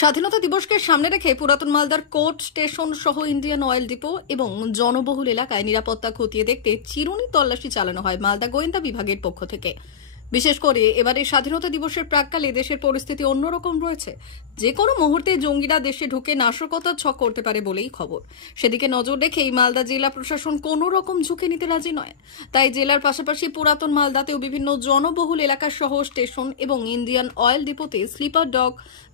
স্বাধীনতা দিবসকে সামনে রেখে পুরাতন মালদার কোর্ট স্টেশন সহ ইন্ডিয়ান অয়েল ডিপো এবং জনবহুল এলাকায় নিরাপত্তা খতিয়ে দেখতে চিরুনি তল্লাশি চালানো হয় মালদা গোয়েন্দা বিভাগের পক্ষ থেকে। বিশেষ করে এবারে স্বাধীনতা দিবসের প্রাক্কালে দেশের পরিস্থিতি অন্যরকম রয়েছে। যে কোনো মুহূর্তে জঙ্গিরা দেশে ঢুকে নাশকতার ছক করতে পারে বলেই খবর। সেদিকে নজর রেখেই মালদা জেলা প্রশাসন কোনো রকম ঝুঁকি নিতে রাজি নয়। তাই জেলার পাশাপাশি পুরাতন মালদাতেও বিভিন্ন জনবহুল এলাকা সহ স্টেশন এবং ইন্ডিয়ান অয়েল ডিপোতে স্লিপার ডগ,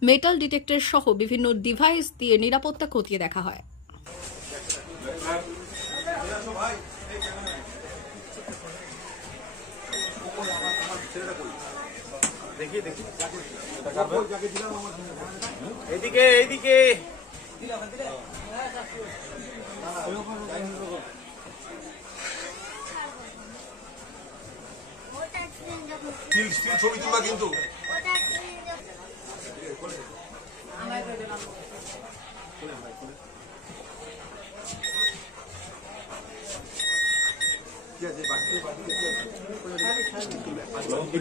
মেটাল ডিটেক্টর সহ বিভিন্ন ডিভাইস দিয়ে নিরাপত্তা খতিয়ে দেখা হয়। এইদিকে এইদিকে ছবি তুলবা কিন্তু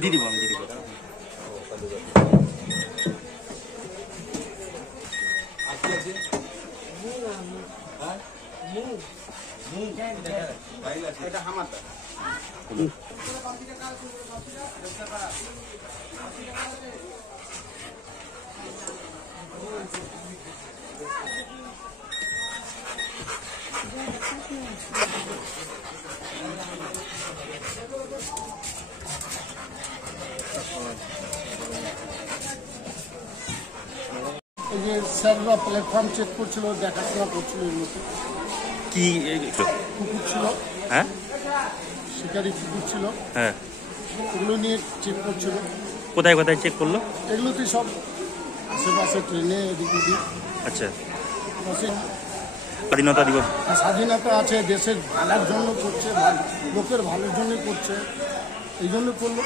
দিয়ে দিব, আমি দিয়ে দিব। এই যে স্যাররা প্ল্যাটফর্ম চেক করছিল, দেখাশোনা করছিল, এগুলোতে কি কুকুর ছিল, হ্যাঁ শিকারি কুকুর ছিল, হ্যাঁ, এগুলো নিয়ে চেক করছিল। কোথায় কোথায় চেক করলো? এগুলোতে সব আশেপাশে ট্রেনে এদিক ওদিক। আচ্ছা, বসে স্বাধীনতা দিবস স্বাধীনতা আছে, দেশের ভালোর জন্য করছে, লোকের ভালোর জন্য করছে, এই জন্য করলো।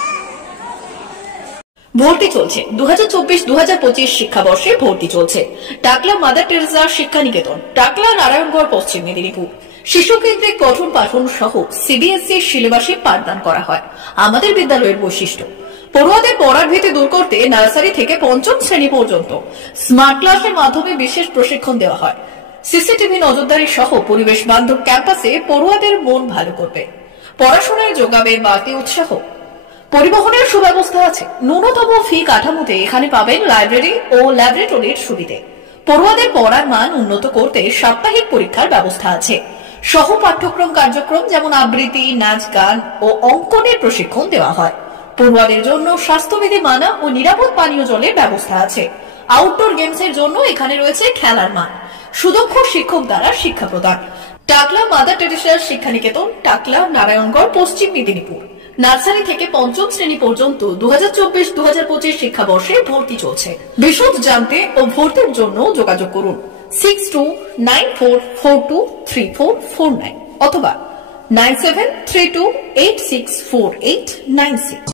ভর্তি চলছে 2024-2025 শিক্ষাবর্ষে ভর্তি চলছে টাকলা মাদার টেরেসা শিক্ষা নিকেতন, টাকলা নারায়ণগড়, পশ্চিম মেদিনীপুর। শিশু কেন্দ্রিক পঠন পাঠন সহ সিবিএসই সিলেবাসে পাঠদান করা হয়। আমাদের বিদ্যালয়ের বৈশিষ্ট্য, পড়ুয়াদের পড়ার ভীতি দূর করতে নার্সারি থেকে পঞ্চম শ্রেণী পর্যন্ত স্মার্ট ক্লাসের মাধ্যমে বিশেষ প্রশিক্ষণ দেওয়া হয়। সিসিটিভি নজরদারি সহ পরিবেশ বান্ধব ক্যাম্পাসে পড়ুয়াদের মন ভালো করবে, পড়াশোনায় যোগাবে বাড়তি উৎসাহ। পরিবহনের সুব্যবস্থা আছে। ন্যূনতম ফি কাঠামোতে এখানে পাবেন লাইব্রেরি ও ল্যাবরেটরির সুবিধে। পড়ুয়াদের পড়ার মান উন্নত করতে সাপ্তাহিক পরীক্ষার ব্যবস্থা আছে। সহ পাঠ্যক্রম কার্যক্রম যেমন আবৃত্তি, নাচ, গান ও অঙ্কনের প্রশিক্ষণ দেওয়া হয়। পড়ুয়াদের জন্য স্বাস্থ্যবিধি মানা ও নিরাপদ পানীয় জলের ব্যবস্থা আছে। আউটডোর গেমসের জন্য এখানে রয়েছে খেলার মাঠ। সুদক্ষ শিক্ষক দ্বারা শিক্ষা প্রদান। টাকলা মাদার টেরেসা শিক্ষা নিকেতন, টাকলা নারায়ণগড়, পশ্চিম মেদিনীপুর। নার্সারি থেকে পঞ্চম শ্রেণী পর্যন্ত 2024-2025 শিক্ষাবর্ষে ভর্তি চলছে। বিশদ জানতে ও ভর্তির জন্য যোগাযোগ করুন 6294423449 অথবা 9732864896।